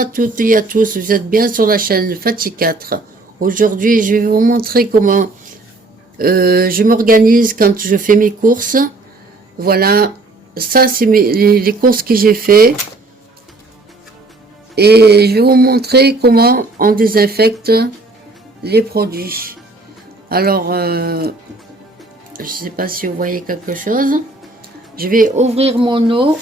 à toutes et à tous, vous êtes bien sur la chaîne Fati 4. Aujourd'hui, je vais vous montrer comment je m'organise quand je fais mes courses. Voilà, ça c'est les courses que j'ai fait. Et je vais vous montrer comment on désinfecte les produits. Alors, je ne sais pas si vous voyez quelque chose. Je vais ouvrir mon eau.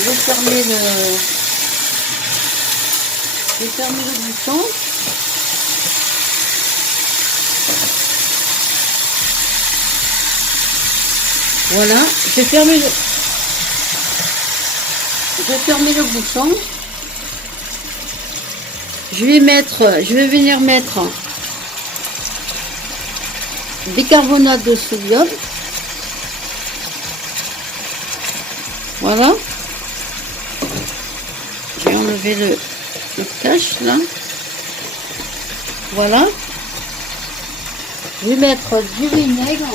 Je vais fermer le bouchon. Voilà, je vais fermer le bouchon. Je vais venir mettre bicarbonate de sodium. Voilà. Je vais enlever le cache là. Voilà. Je vais mettre du vinaigre.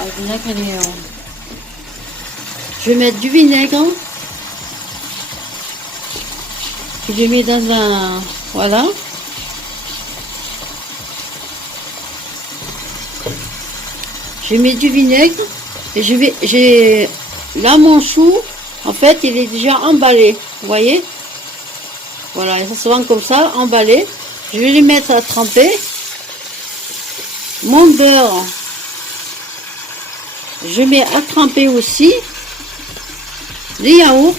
Ah, le vinaigre, il est... Je vais mettre du vinaigre. Que j'ai mis dans un... Voilà. J'ai mis du vinaigre. Et j'ai... Là, mon chou, en fait, il est déjà emballé. Vous voyez? Voilà, ça se vend comme ça, emballé. Je vais les mettre à tremper. Mon beurre, je mets à tremper aussi. Les yaourts.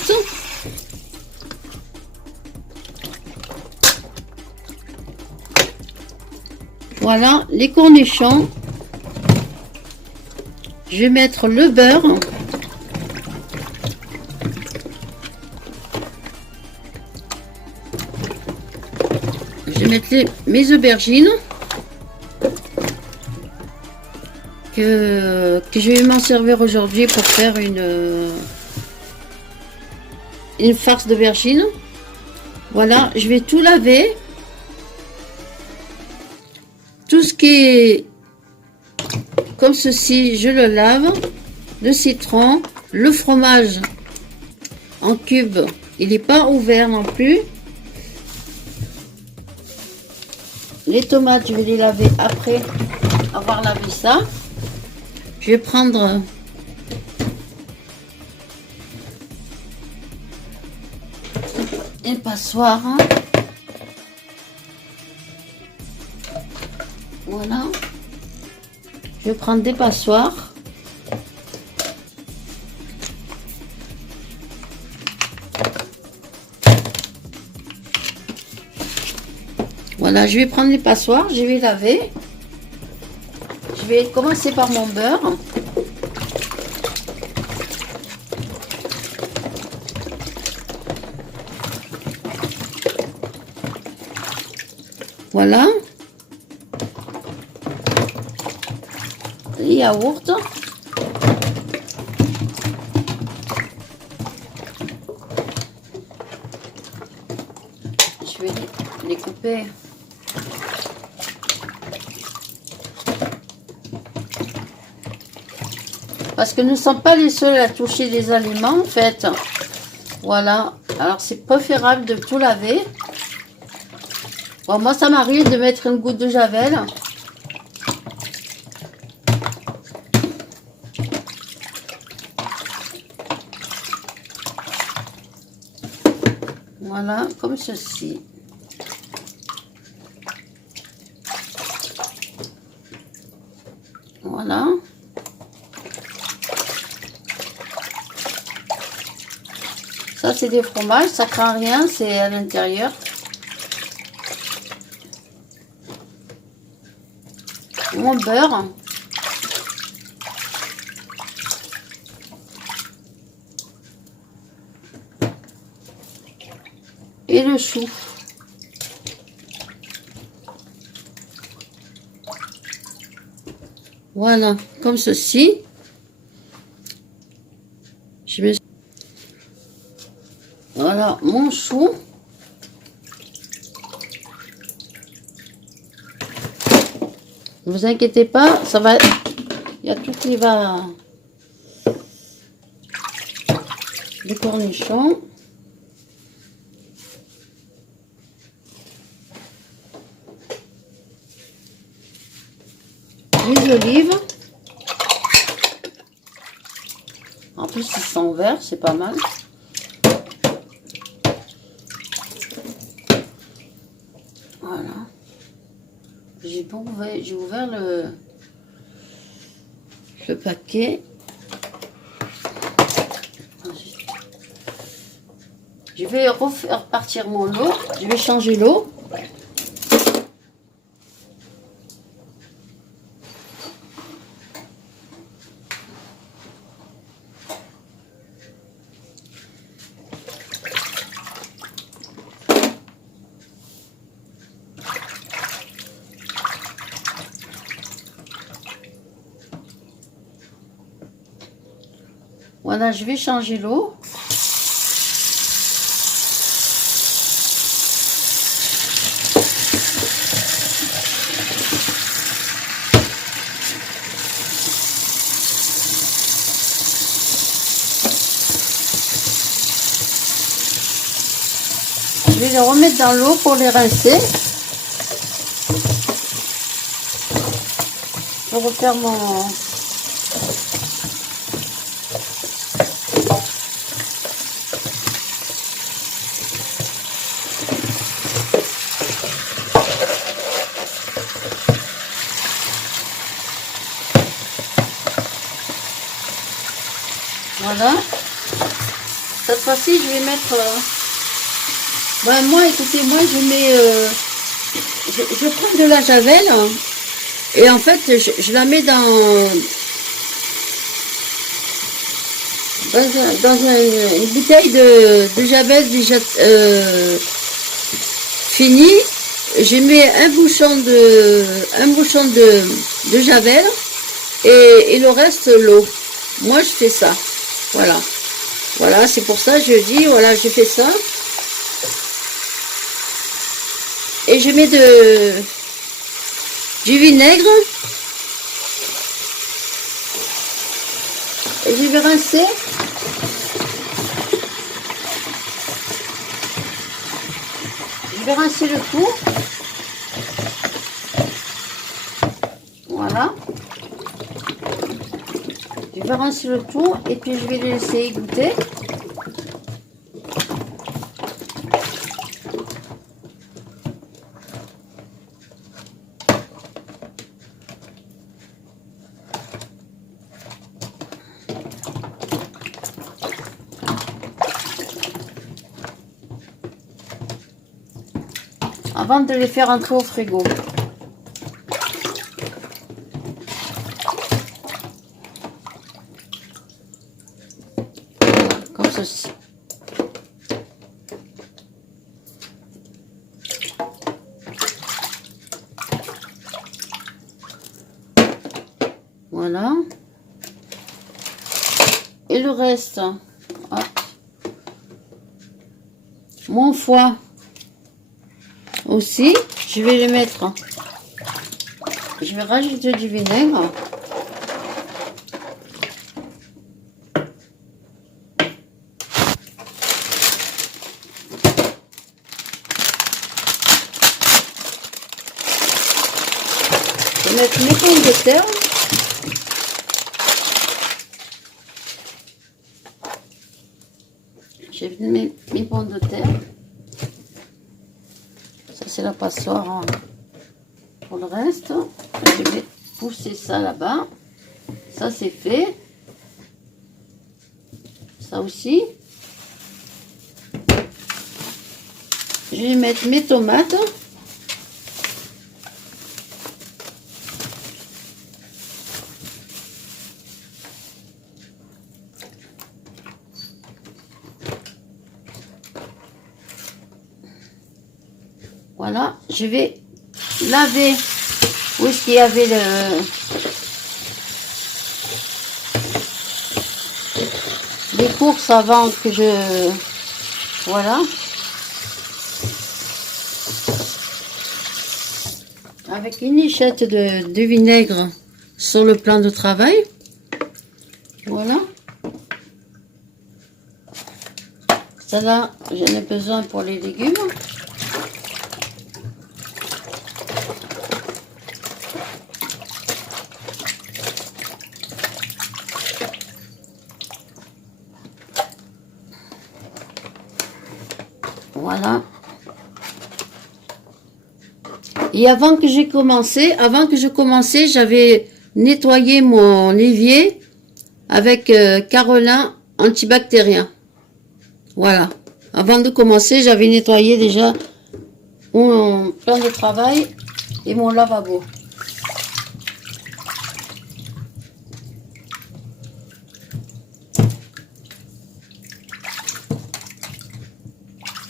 Voilà, les cornichons. Je vais mettre le beurre. Je vais mettre mes aubergines. Que je vais m'en servir aujourd'hui pour faire une farce d'aubergine. Voilà, je vais tout laver. Tout ce qui est comme ceci, je le lave. Le citron, le fromage en cube, il n'est pas ouvert non plus. Les tomates, je vais les laver après avoir lavé ça. Je vais prendre une passoire. Voilà. Je vais prendre des passoires. Voilà, je vais prendre les passoires, je vais laver. Je vais commencer par mon beurre. Voilà. Les yaourts. Je vais les couper. Parce que nous ne sommes pas les seuls à toucher les aliments, en fait. Voilà. Alors, c'est préférable de tout laver. Bon, moi, ça m'arrive de mettre une goutte de javel. Voilà, comme ceci. Voilà. Ça, c'est des fromages, ça craint rien, c'est à l'intérieur. Mon beurre. Et le chou. Voilà, comme ceci. Je mets... Voilà, mon chou. Ne vous inquiétez pas, ça va... Il y a tout qui va... les cornichons. Les olives. En plus, ils sont verts, c'est pas mal. Voilà. J'ai ouvert le paquet. Je vais refaire partir mon lot. Je vais changer l'eau. Voilà, je vais changer l'eau. Je vais les remettre dans l'eau pour les rincer. Je vais refaire mon... Voilà. Cette fois-ci, je vais mettre... Ben, moi, écoutez, moi, je mets... je prends de la javel. Et en fait, je la mets dans une bouteille de javel déjà finie. Je mets un bouchon de javel et le reste l'eau. Moi, je fais ça. Voilà. Voilà, c'est pour ça que je dis, voilà, je fais ça. Et je mets du vinaigre. Et je vais rincer. Je vais rincer le tout. Voilà. Je vais rincer le tout et puis je vais le laisser égoutter. Avant de les faire entrer au frigo. Comme ceci. Voilà. Et le reste, hop. Mon foie aussi, je vais les mettre. Je vais rajouter du vinaigre. Je vais mettre mes pommes de terre. Je vais mettre mes pommes de terre. Ça, c'est la passoire hein, pour le reste. Je vais pousser ça là-bas. Ça, c'est fait. Ça aussi. Je vais mettre mes tomates. Voilà, je vais laver où est-ce qu'il y avait les courses avant que je... Voilà. Avec une lichette de vinaigre sur le plan de travail. Voilà. Ça là, j'en ai besoin pour les légumes. Voilà. Et avant que je commençais, j'avais nettoyé mon évier avec Carolin antibactérien. Voilà. Avant de commencer, j'avais nettoyé déjà mon plan de travail et mon lavabo.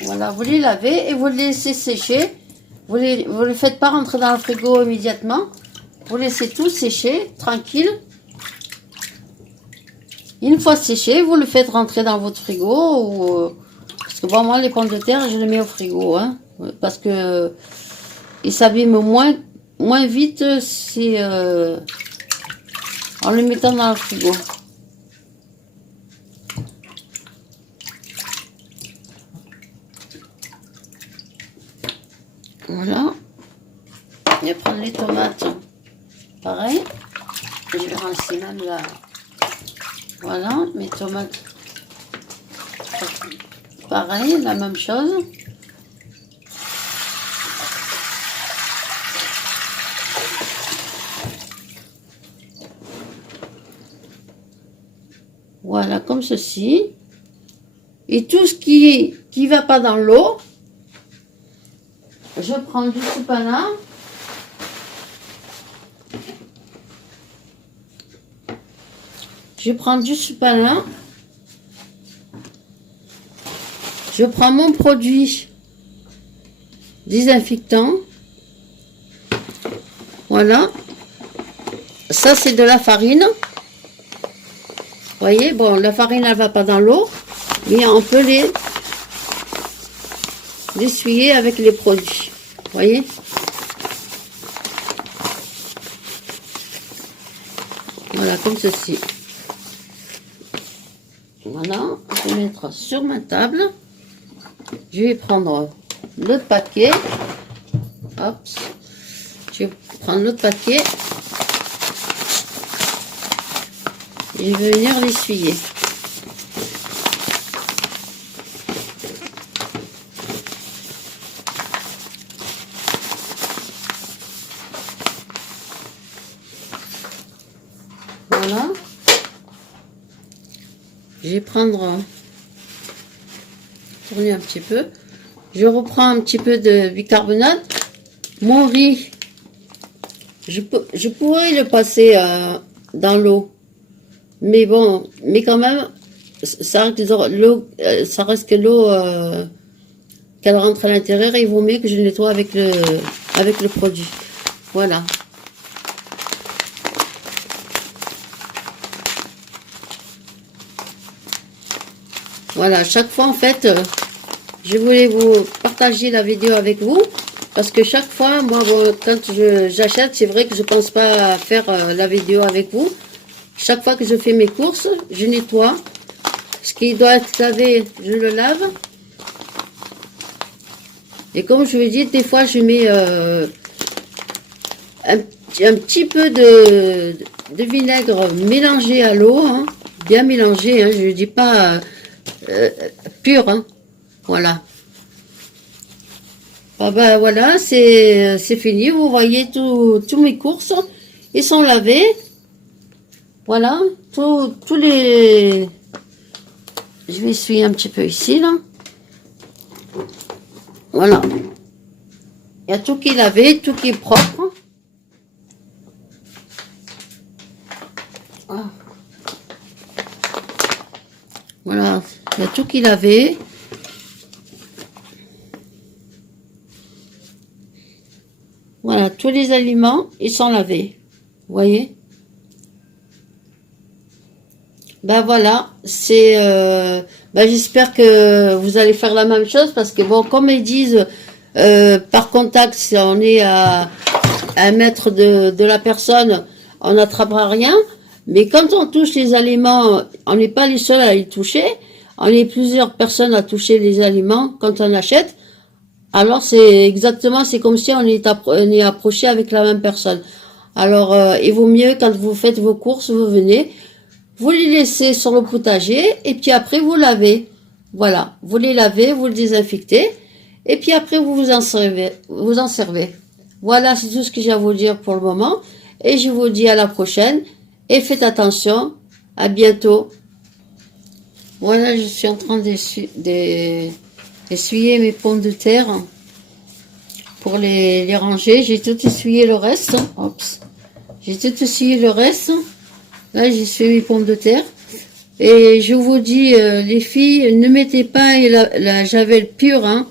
Voilà, vous les lavez et vous les laissez sécher. Vous le faites pas rentrer dans le frigo immédiatement. Vous laissez tout sécher, tranquille. Une fois séché, vous le faites rentrer dans votre frigo. Parce que bon, moi, les pommes de terre, je les mets au frigo. Hein, parce que ils s'abîment moins vite si, en les mettant dans le frigo. Voilà. Je vais prendre les tomates. Pareil. Je vais rincer même là. Voilà, mes tomates. Pareil, la même chose. Voilà, comme ceci. Et tout ce qui va pas dans l'eau, je prends du soupana. Je prends du soupana. Je prends mon produit désinfectant. Voilà. Ça, c'est de la farine. Vous voyez, bon, la farine, elle va pas dans l'eau. Mais on peut l'essuyer avec les produits. Vous voyez? Voilà, comme ceci. Voilà, je vais mettre sur ma table. Je vais prendre le paquet. Hop. Je vais prendre l'autre paquet. Et je vais venir l'essuyer. Voilà. Je vais prendre, tourner un petit peu. Je reprends un petit peu de bicarbonate. Mon riz, je pourrais le passer dans l'eau. Mais bon, mais quand même, ça reste que l'eau qu'elle rentre à l'intérieur. Il vaut mieux que je nettoie avec le produit. Voilà. Voilà, chaque fois en fait, je voulais vous partager la vidéo avec vous. Parce que chaque fois, moi, bon, quand j'achète, c'est vrai que je pense pas faire la vidéo avec vous. Chaque fois que je fais mes courses, je nettoie. Ce qui doit être lavé, je le lave. Et comme je vous dis, des fois, je mets un petit peu de vinaigre mélangé à l'eau. Hein, bien mélangé, hein, je ne dis pas pur. Hein, voilà. Ah ben voilà, c'est fini. Vous voyez, tous mes courses, ils sont lavés. Voilà, tous les... Je vais essuyer un petit peu ici, là. Voilà. Il y a tout qui est lavé, tout qui est propre. Ah. Voilà, il y a tout qui est lavé. Voilà, tous les aliments, ils sont lavés. Vous voyez? Ben voilà, c'est... ben j'espère que vous allez faire la même chose parce que bon, comme ils disent, par contact, si on est à 1 mètre de la personne, on n'attrapera rien. Mais quand on touche les aliments, on n'est pas les seuls à les toucher. on est plusieurs personnes à toucher les aliments quand on achète, alors c'est exactement, c'est comme si on est approché avec la même personne. Alors, il vaut mieux quand vous faites vos courses, vous venez, vous les laissez sur le potager, et puis après vous lavez. Voilà, vous les lavez, vous le désinfectez, et puis après vous vous en servez. Voilà, c'est tout ce que j'ai à vous dire pour le moment, et je vous dis à la prochaine, et faites attention, à bientôt. Voilà, je suis en train d'essuyer mes pommes de terre pour les ranger. J'ai tout essuyé le reste. Oups. J'ai tout essuyé le reste. Là, j'ai essuyé mes pommes de terre. Et je vous dis, les filles, ne mettez pas la javel pure. Hein.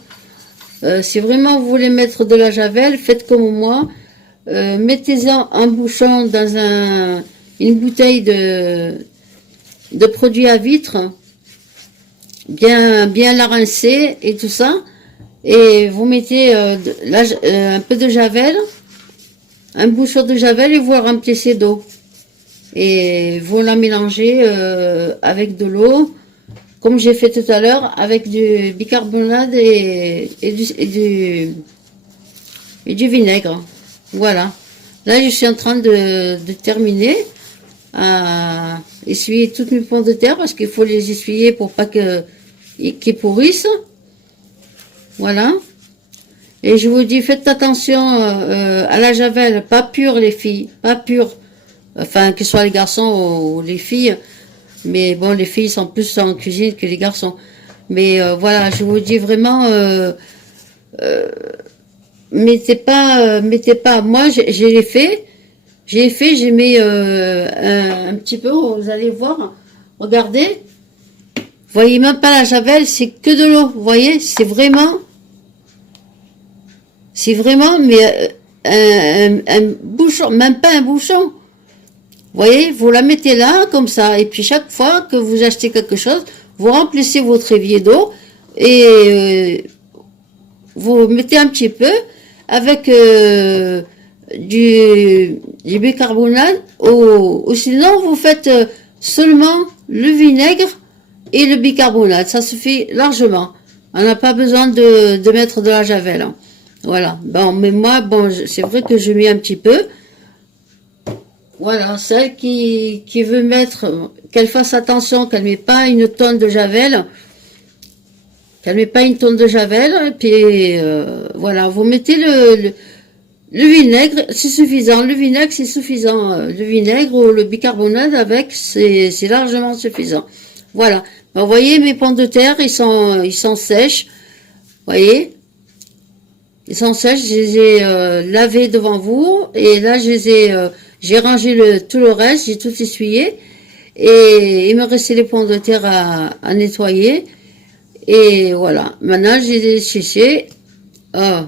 Si vraiment vous voulez mettre de la javel, faites comme moi. Mettez-en un bouchon dans une bouteille de produit à vitre. Bien la rincer et tout ça. Et vous mettez un peu de javel, un bouchon de javel et vous la remplissez d'eau. Et vous la mélangez avec de l'eau, comme j'ai fait tout à l'heure, avec du bicarbonate et du vinaigre. Voilà. Là, je suis en train de terminer à essuyer toutes mes pommes de terre parce qu'il faut les essuyer pour pas qu'ils pourrissent. Voilà. Et je vous dis, faites attention à la javel, pas pure les filles, pas pure. Enfin, que ce soit les garçons ou les filles. Mais bon, les filles sont plus en cuisine que les garçons. Mais voilà, je vous dis vraiment, mettez pas. Moi, j'ai fait, j'ai mis un petit peu. Vous allez voir, regardez. Vous voyez même pas la javel, c'est que de l'eau. Vous voyez, c'est vraiment, mais un bouchon, même pas un bouchon. Vous voyez, vous la mettez là, comme ça, et puis chaque fois que vous achetez quelque chose, vous remplissez votre évier d'eau, et vous mettez un petit peu, avec du bicarbonate, ou sinon vous faites seulement le vinaigre et le bicarbonate, ça suffit largement. On n'a pas besoin de mettre de la javel. Hein. Voilà, bon, mais moi, bon, c'est vrai que je mets un petit peu. Voilà, celle qui veut mettre, qu'elle fasse attention, qu'elle ne met pas une tonne de javel. Et puis, voilà, vous mettez le vinaigre, c'est suffisant. Le vinaigre, c'est suffisant. Le vinaigre ou le bicarbonate avec, c'est largement suffisant. Voilà. Vous voyez, mes pommes de terre, ils sont sèches. Vous voyez? Ils sont sèches, je les ai lavés devant vous. Et là, j'ai rangé tout le reste, j'ai tout essuyé. Et il me restait les pommes de terre à nettoyer. Et voilà. Maintenant, j'ai séché. Oh,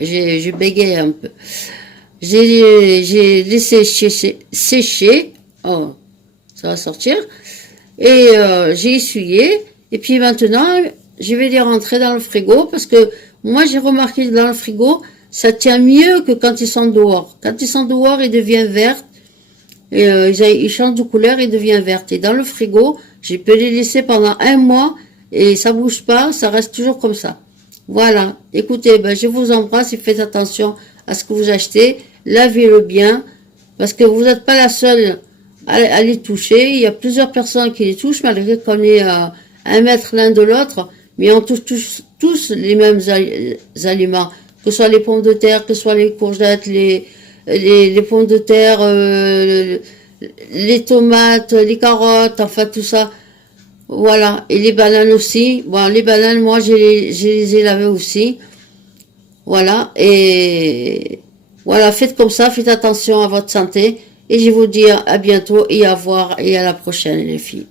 j'ai bégayé un peu. J'ai laissé sécher. Oh, ça va sortir. Et j'ai essuyé. Et puis maintenant, je vais les rentrer dans le frigo parce que moi, j'ai remarqué que dans le frigo, ça tient mieux que quand ils sont dehors. Quand ils sont dehors, ils deviennent verts. Et ils changent de couleur, ils deviennent verts. Et dans le frigo, je peux les laisser pendant 1 mois et ça bouge pas, ça reste toujours comme ça. Voilà. Écoutez, ben, je vous embrasse et faites attention à ce que vous achetez. Lavez-le bien parce que vous n'êtes pas la seule à les toucher. Il y a plusieurs personnes qui les touchent malgré qu'on est à 1 mètre l'un de l'autre. Mais on touche tous les mêmes aliments. Que ce soit les pommes de terre, que ce soit les courgettes, les pommes de terre, les tomates, les carottes, enfin tout ça. Voilà. Et les bananes aussi. Bon, les bananes, moi, je les ai lavées aussi. Voilà. Et voilà, faites comme ça, faites attention à votre santé. Et je vous dis à bientôt et à la prochaine, les filles.